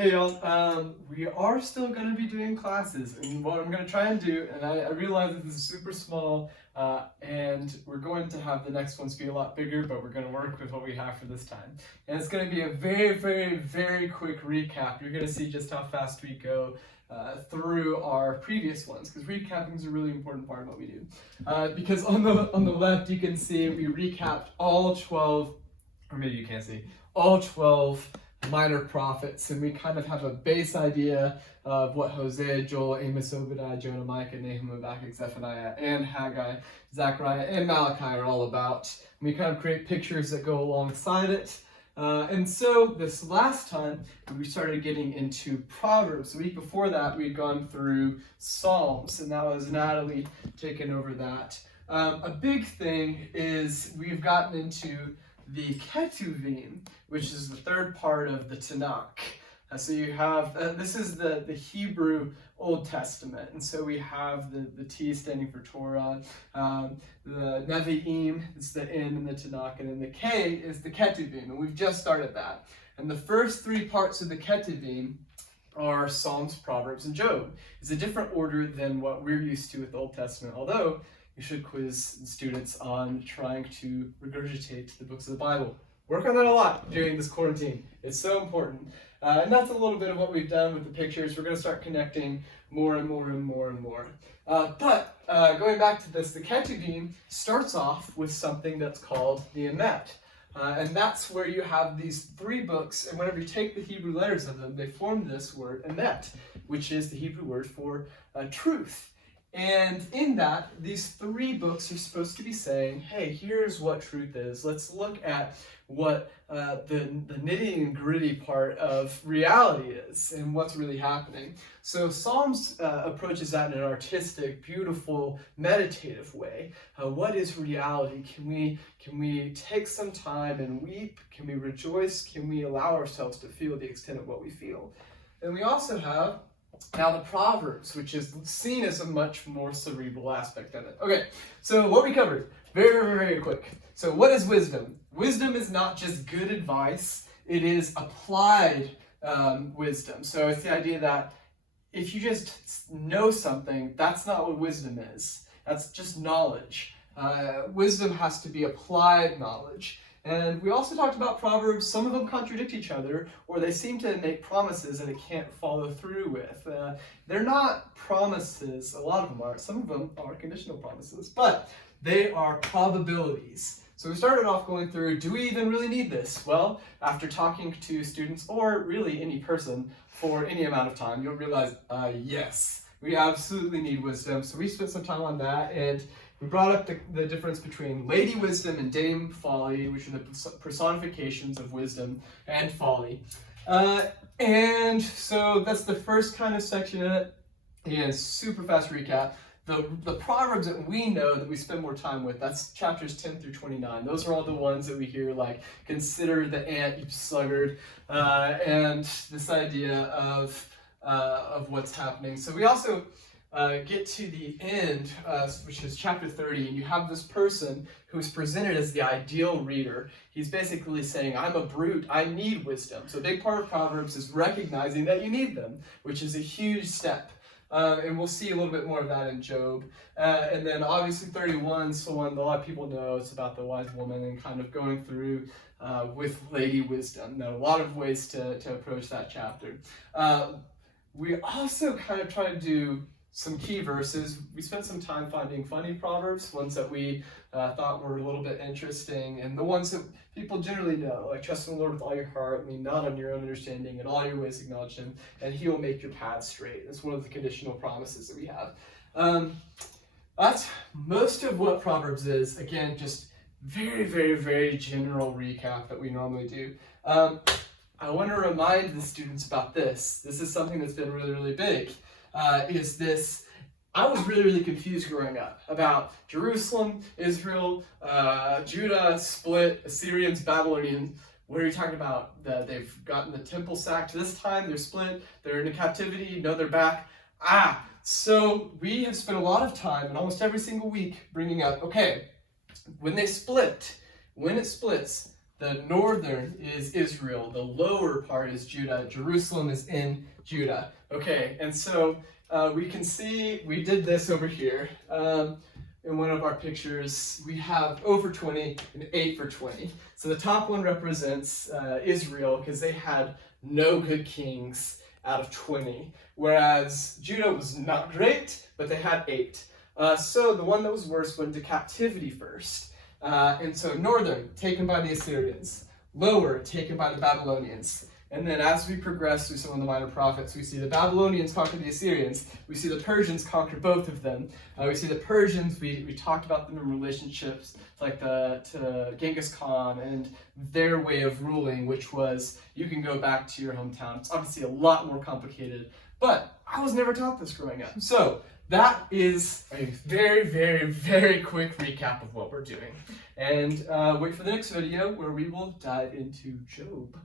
Hey y'all, we are still going to be doing classes, and what I'm going to try and do, and I realize that this is super small, and we're going to have the next ones be a lot bigger, but we're going to work with what we have for this time. And it's going to be a very, very, very quick recap. You're going to see just how fast we go through our previous ones, because recapping is a really important part of what we do. Because on the left, you can see we recapped all 12, or maybe you can't see, all 12 minor prophets, and we kind of have a base idea of what Hosea, Joel, Amos, Obadiah, Jonah, Micah, Nahum, Habakkuk, Zephaniah, and Haggai, Zechariah, and Malachi are all about. And we kind of create pictures that go alongside it. And so this last time, we started getting into Proverbs. The week before that, we'd gone through Psalms, and that was Natalie taking over that. A big thing is we've gotten into the Ketuvim, which is the third part of the Tanakh. So you have, this is the Hebrew Old Testament, and so we have the T standing for Torah, the Nevi'im is the N in the Tanakh, and then the K is the Ketuvim, and we've just started that. And the first three parts of the Ketuvim are Psalms, Proverbs, and Job. It's a different order than what we're used to with the Old Testament, although you should quiz students on trying to regurgitate the books of the Bible. Work on that a lot during this quarantine. It's so important. And that's a little bit of what we've done with the pictures. We're going to start connecting more and more and more and more. But going back to this, the Ketuvim starts off with something that's called the Emet. And that's where you have these three books, and whenever you take the Hebrew letters of them, they form this word Emet, which is the Hebrew word for truth. And in that, these three books are supposed to be saying, hey, here's what truth is. Let's look at what the nitty and gritty part of reality is and what's really happening. So Psalms approaches that in an artistic, beautiful, meditative way. What is reality? Can we take some time and weep? Can we rejoice? Can we allow ourselves to feel the extent of what we feel? And we also have now the Proverbs, which is seen as a much more cerebral aspect of it. Okay, so what we covered, very, very, very quick. So what is wisdom? Wisdom is not just good advice, it is applied wisdom. So it's the idea that if you just know something, that's not what wisdom is. That's just knowledge. Wisdom has to be applied knowledge. And we also talked about Proverbs. Some of them contradict each other, or they seem to make promises that it can't follow through with. They're not promises, a lot of them are. Some of them are conditional promises, but they are probabilities. So we started off going through, do we even really need this? Well, after talking to students, or really any person, for any amount of time, you'll realize, yes, we absolutely need wisdom. So we spent some time on that, and we brought up the difference between Lady Wisdom and Dame Folly, which are the personifications of wisdom and folly. And so that's the first kind of section in it. And super fast recap. The Proverbs that we know that we spend more time with, that's chapters 10 through 29. Those are all the ones that we hear, like, consider the ant, you sluggard, and this idea of what's happening. So we also get to the end, which is chapter 30, and you have this person who's presented as the ideal reader. He's basically saying, I'm a brute, I need wisdom. So a big part of Proverbs is recognizing that you need them, which is a huge step. And we'll see a little bit more of that in Job. And then obviously 31 is the one that a lot of people know. It's about the wise woman and kind of going through with Lady Wisdom. Now, a lot of ways to approach that chapter. We also kind of try to do some key verses. We spent some time finding funny Proverbs, ones that we thought were a little bit interesting, and the ones that people generally know, like trust in the Lord with all your heart, lean not on your own understanding, in all your ways acknowledge Him, and He will make your path straight. That's one of the conditional promises that we have. That's most of what Proverbs is. Again, just very, very, very general recap that we normally do. I want to remind the students about this. This is something that's been really, really big. I was really, really confused growing up about Jerusalem, Israel, Judah, split, Assyrians, Babylonians. What are you talking about? They've gotten the temple sacked this time, they're split, they're in captivity, no, they're back. So we have spent a lot of time, and almost every single week, bringing up, okay, when it splits, The northern is Israel. The lower part is Judah. Jerusalem is in Judah. Okay, and so we can see we did this over here. In one of our pictures, we have over 20 and 8 for 20. So the top one represents Israel because they had no good kings out of 20, whereas Judah was not great, but they had 8. So the one that was worse went into captivity first. And so northern, taken by the Assyrians. Lower, taken by the Babylonians. And then as we progress through some of the minor prophets, we see the Babylonians conquer the Assyrians. We see the Persians conquer both of them. We see the Persians, we talked about them in relationships like to Genghis Khan and their way of ruling, which was you can go back to your hometown. It's obviously a lot more complicated, but I was never taught this growing up. So that is a very, very, very quick recap of what we're doing. And wait for the next video where we will dive into Job.